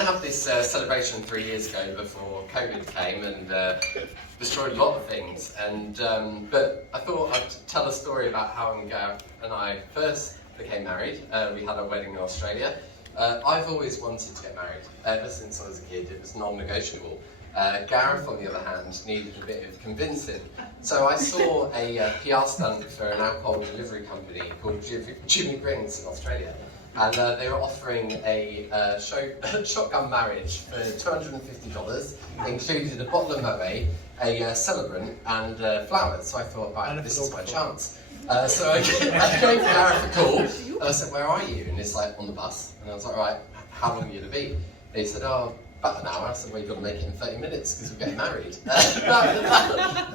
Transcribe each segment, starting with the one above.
I had this celebration 3 years ago before COVID came and destroyed a lot of things. And but I thought I'd tell a story about how Gareth and I first became married. We had our wedding in Australia. I've always wanted to get married ever since I was a kid. It was non-negotiable. Gareth, on the other hand, needed a bit of convincing. So I saw a PR stunt for an alcohol delivery company called Jimmy Brings in Australia. And they were offering a shotgun marriage for $250, included a bottle of Moet, a celebrant, and flowers. So I thought, right, this is my chance. So I gave Gareth a call, and I said, where are you? And he's like, on the bus. And I was like, right, how long are you going to be? And he said, oh, about an hour. I said, well, you've got to make it in 30 minutes because we're getting married.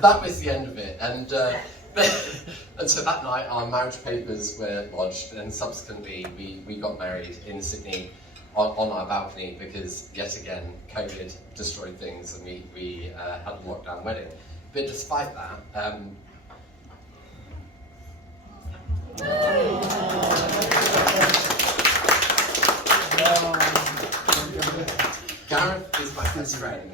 That was the end of it. And so that night our marriage papers were lodged, and subsequently we got married in Sydney on our balcony because, yet again, COVID destroyed things and we had a lockdown wedding. But despite that, Gareth is my best friend.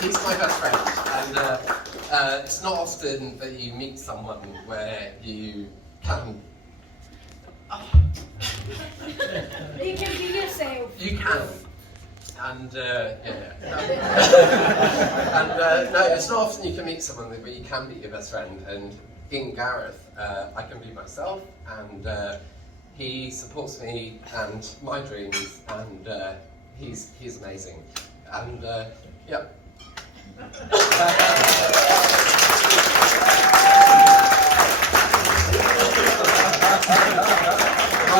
He's my best friend, and it's not often that you meet someone where you can. You can be yourself. You can. And no, it's not often you can meet someone where you can be your best friend. And in Gareth, I can be myself, and he supports me and my dreams, and he's amazing. And yeah. I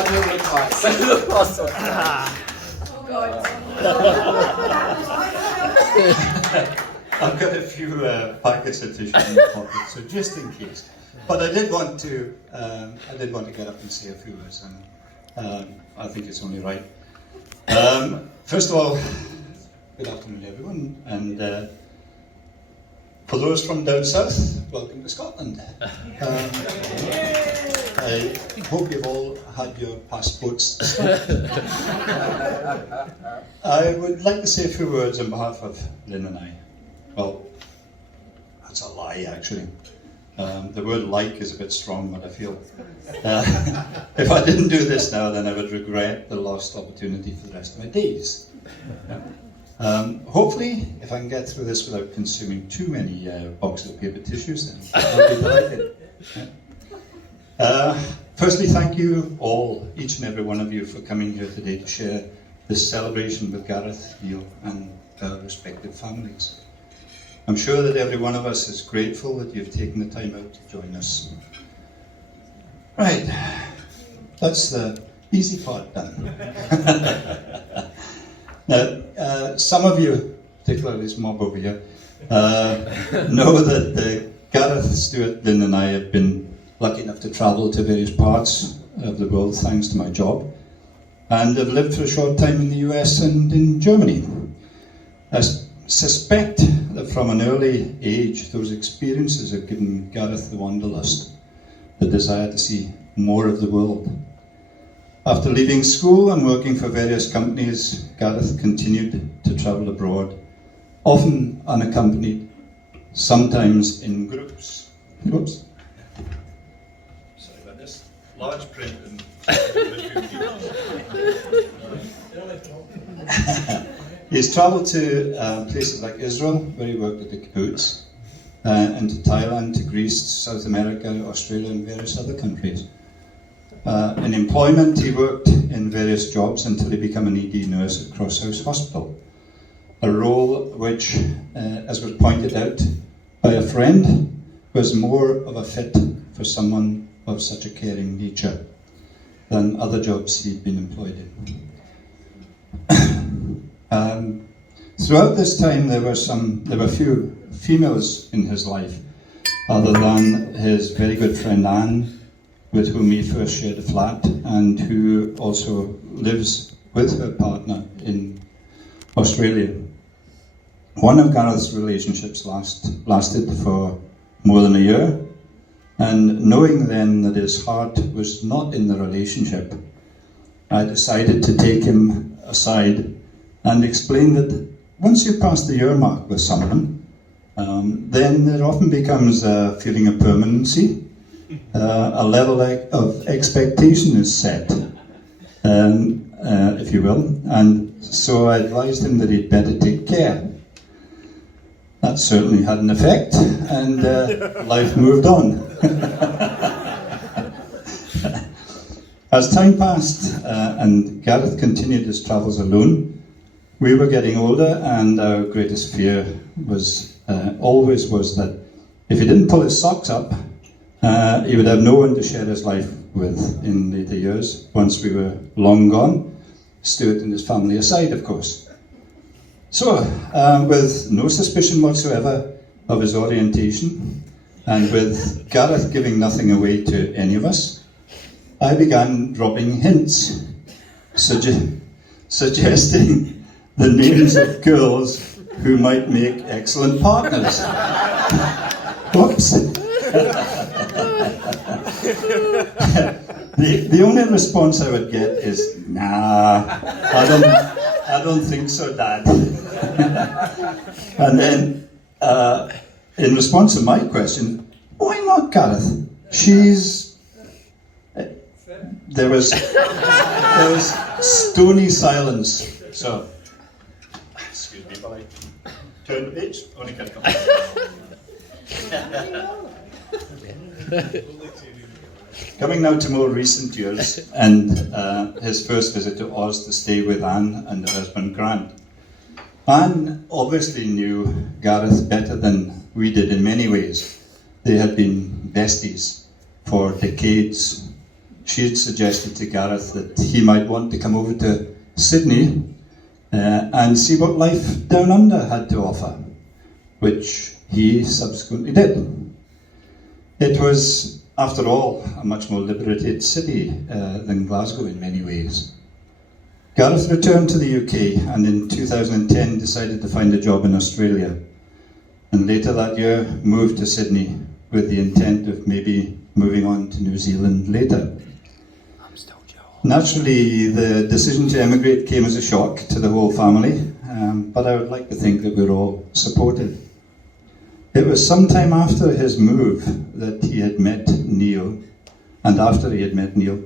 don't look like so the last one. I've got a few packets of tissue in the pocket, so just in case. But I did want to get up and say a few words, and I think it's only right. First of all, good afternoon, everyone, and for those from down south, welcome to Scotland. I hope you've all had your passports. I would like to say a few words on behalf of Lynn and I. Well, that's a lie, actually. The word like is a bit strong, but I feel if I didn't do this now, then I would regret the lost opportunity for the rest of my days. Hopefully, if I can get through this without consuming too many boxes of paper tissues, then I'll be delighted. Firstly, thank you all, each and every one of you, for coming here today to share this celebration with Gareth, Neil, and their respective families. I'm sure that every one of us is grateful that you've taken the time out to join us. Right, that's the easy part done. Now, some of you, particularly this mob over here, know that Gareth, Stuart, Lynn and I have been lucky enough to travel to various parts of the world thanks to my job, and have lived for a short time in the US and in Germany. I suspect that from an early age those experiences have given Gareth the wanderlust, the desire to see more of the world. After leaving school and working for various companies, Gareth continued to travel abroad, often unaccompanied, sometimes in groups. Oops. Sorry about this. Large print and he's travelled to places like Israel, where he worked at the kibbutz, and to Thailand, to Greece, South America, Australia, and various other countries. In employment, he worked in various jobs until he became an ED nurse at Crosshouse Hospital, a role which, as was pointed out by a friend, was more of a fit for someone of such a caring nature than other jobs he'd been employed in. Throughout this time, there were few females in his life, other than his very good friend Anne, with whom he first shared a flat, and who also lives with her partner in Australia. One of Gareth's relationships lasted for more than a year, And knowing then that his heart was not in the relationship, I decided to take him aside and explain that once you pass the year mark with someone, then there often becomes a feeling of permanency. A level of expectation is set, if you will, and so I advised him that he'd better take care. That certainly had an effect, and life moved on. As time passed and Gareth continued his travels alone, we were getting older, and our greatest fear was always that if he didn't pull his socks up, he would have no one to share his life with in later years, once we were long gone, Stuart and his family aside, of course. So, with no suspicion whatsoever of his orientation, and with Gareth giving nothing away to any of us, I began dropping hints, suggesting the names of girls who might make excellent partners. Whoops. The only response I would get is, nah, I don't think so, Dad. And then, in response to my question, why not, Gareth? There was stony silence. So, excuse me, while I turn the page. Only can come. Coming now to more recent years, and his first visit to Oz to stay with Anne and her husband Grant. Anne obviously knew Gareth better than we did in many ways. They had been besties for decades. She had suggested to Gareth that he might want to come over to Sydney and see what life down under had to offer, which he subsequently did. It was, after all, a much more liberated city than Glasgow in many ways. Gareth returned to the UK and in 2010 decided to find a job in Australia, and later that year moved to Sydney with the intent of maybe moving on to New Zealand later. Naturally, the decision to emigrate came as a shock to the whole family, but I would like to think that we're all supported. It was sometime after his move that he had met Neil, and after he had met Neil,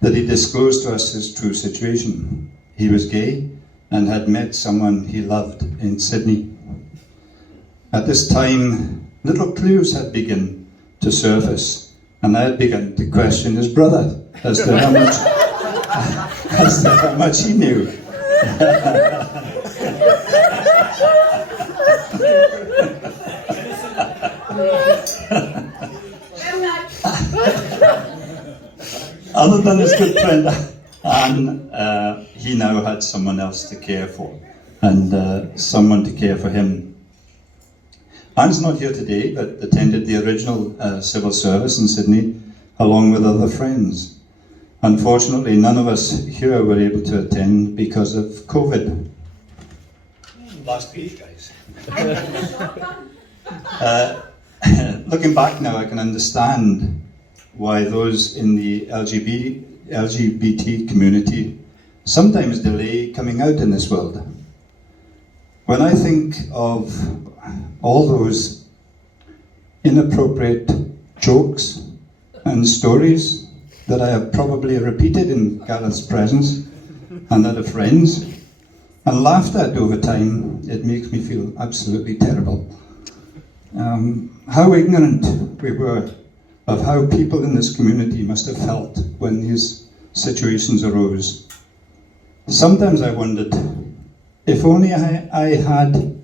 that he disclosed to us his true situation. He was gay and had met someone he loved in Sydney. At this time, little clues had begun to surface, and I had begun to question his brother as to how much he knew. Other than his good friend Anne, he now had someone else to care for, and someone to care for him. Anne's not here today, but attended the original civil service in Sydney, along with other friends. Unfortunately, none of us here were able to attend because of COVID. Last page, guys. Looking back now, I can understand why those in the LGBT community sometimes delay coming out in this world. When I think of all those inappropriate jokes and stories that I have probably repeated in Gareth's presence and that of friends, and laughed at over time, it makes me feel absolutely terrible. How ignorant we were of how people in this community must have felt when these situations arose. Sometimes I wondered, if only I had,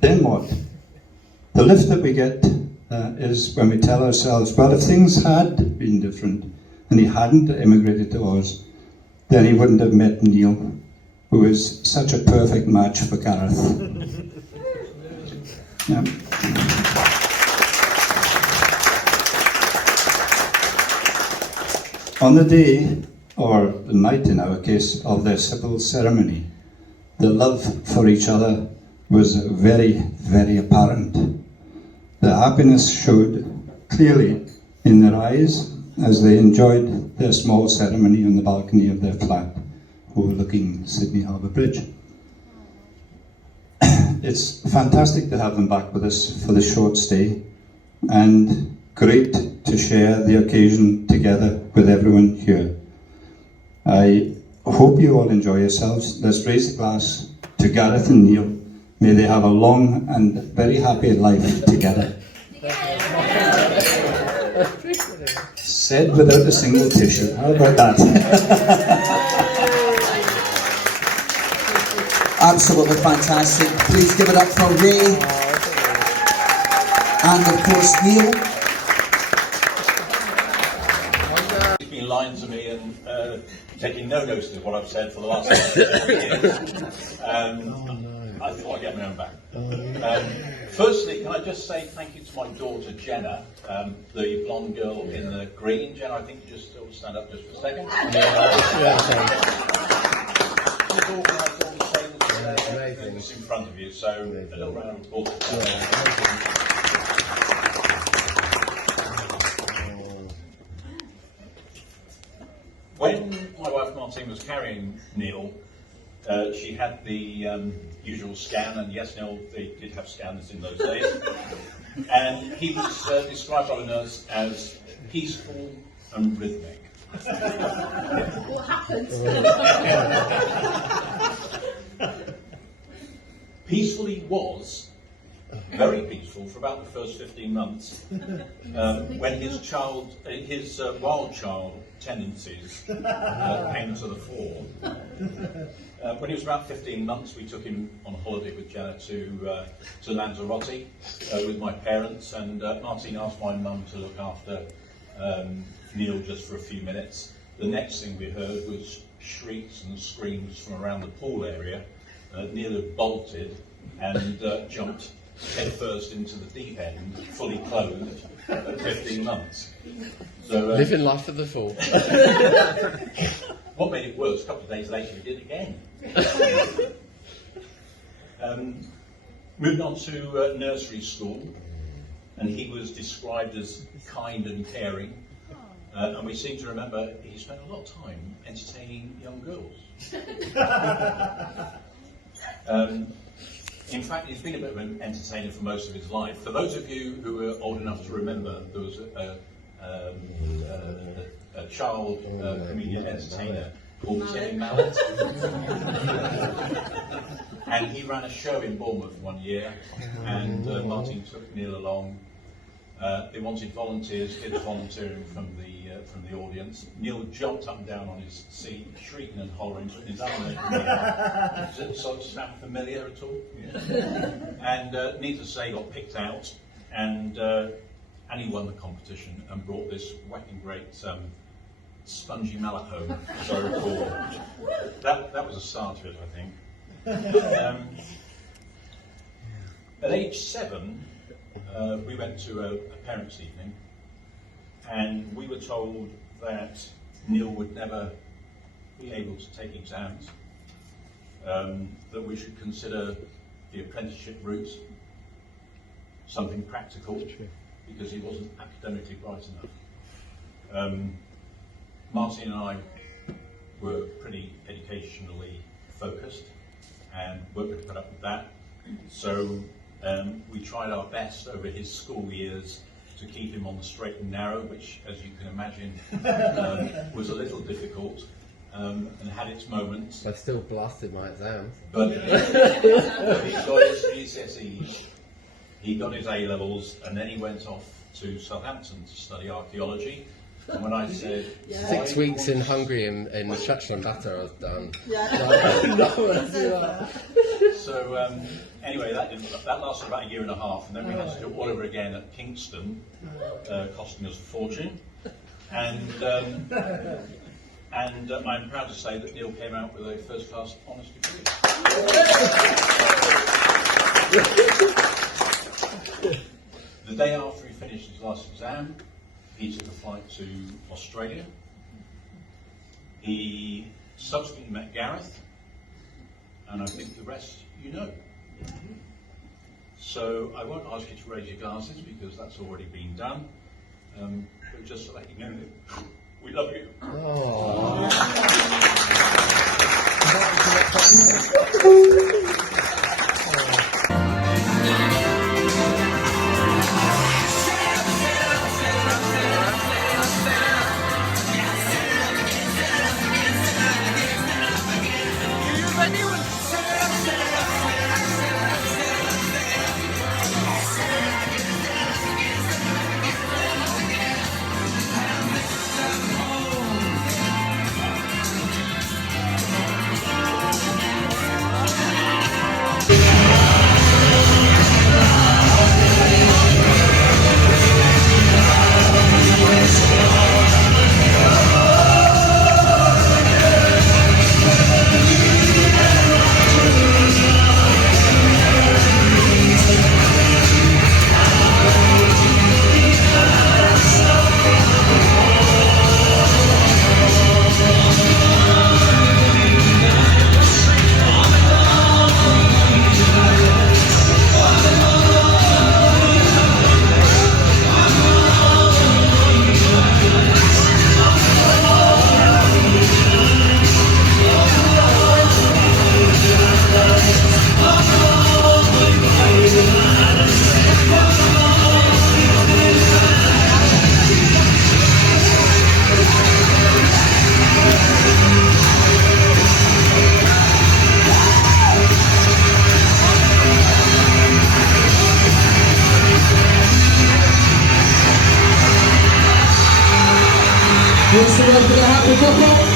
then what? The lift that we get is when we tell ourselves, well, if things had been different and he hadn't immigrated to Oz, then he wouldn't have met Neil, who is such a perfect match for Gareth. Yeah. On the day, or the night in our case, of their civil ceremony, the love for each other was very, very apparent. The happiness showed clearly in their eyes as they enjoyed their small ceremony on the balcony of their flat overlooking Sydney Harbour Bridge. It's fantastic to have them back with us for the short stay, and great to share the occasion together with everyone here. I hope you all enjoy yourselves. Let's raise the glass to Gareth and Neil. May they have a long and very happy life together. Said without a single tissue. How about that? Absolutely fantastic. Please give it up for Ray. And of course Neil. He's been lying to me and taking no notice of what I've said for the last 2 years. I thought I'd get my own back. Firstly, can I just say thank you to my daughter Jenna, the blonde girl in the green. Jenna, I think you just still stand up just for a second. She's organised all the things in front of you, so a little round of applause. When my wife Martine was carrying Neil, she had the usual scan, and yes, Neil, they did have scanners in those days, and he was described by the nurse as peaceful and rhythmic. What happened? Peaceful he was, very peaceful for about the first 15 months, when his wild child tendencies came to the fore. When he was about 15 months, we took him on holiday with Jenna to Lanzarote with my parents, and Martine asked my mum to look after Neil just for a few minutes. The next thing we heard was shrieks and screams from around the pool area. Neil had bolted and jumped headfirst into the deep end, fully clothed, at 15 months. So, living life at the full. What made it worse, a couple of days later, we did it again. Moved on to nursery school, and he was described as kind and caring. And we seem to remember he spent a lot of time entertaining young girls. In fact, he's been a bit of an entertainer for most of his life. For those of you who are old enough to remember, there was a child comedian entertainer called Chaney Mallet. And he ran a show in Bournemouth one year, and Martin took Neil along. They wanted volunteers, kids volunteering from the audience. Neil jumped up and down on his seat, shrieking and hollering, putting his arm in. Does it sort of sound familiar at all? Yeah. And needless to say, he got picked out, and he won the competition and brought this whacking great spongy mallet home, as I recall. That was a start to it, I think. At age 7, we went to a parents' evening, and we were told that Neil would never be able to take exams, that we should consider the apprenticeship route something practical, because he wasn't academically bright enough. Martin and I were pretty educationally focused and weren't going to put up with that. So we tried our best over his school years to keep him on the straight and narrow, which, as you can imagine, was a little difficult and had its moments. I still blasted my exams. But he got his GCSEs, he got his A-levels, and then he went off to Southampton to study archaeology. And when I said 6 weeks in Hungary in Shetland batter, I was done. So anyway, that lasted about 1.5 years, and then we had to do it all over again at Kingston, costing us a fortune. And I'm proud to say that Neil came out with a first-class honours degree. The day after he finished his last exam, he took a flight to Australia. He subsequently met Gareth, and I think the rest you know. So I won't ask you to raise your glasses because that's already been done. But just to let you know, we love you. What's the word for the happy couple?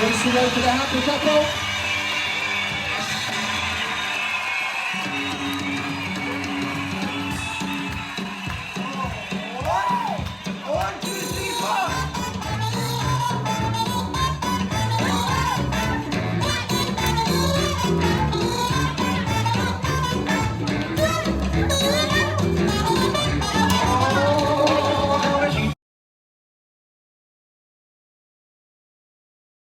Race the road for the happy couple.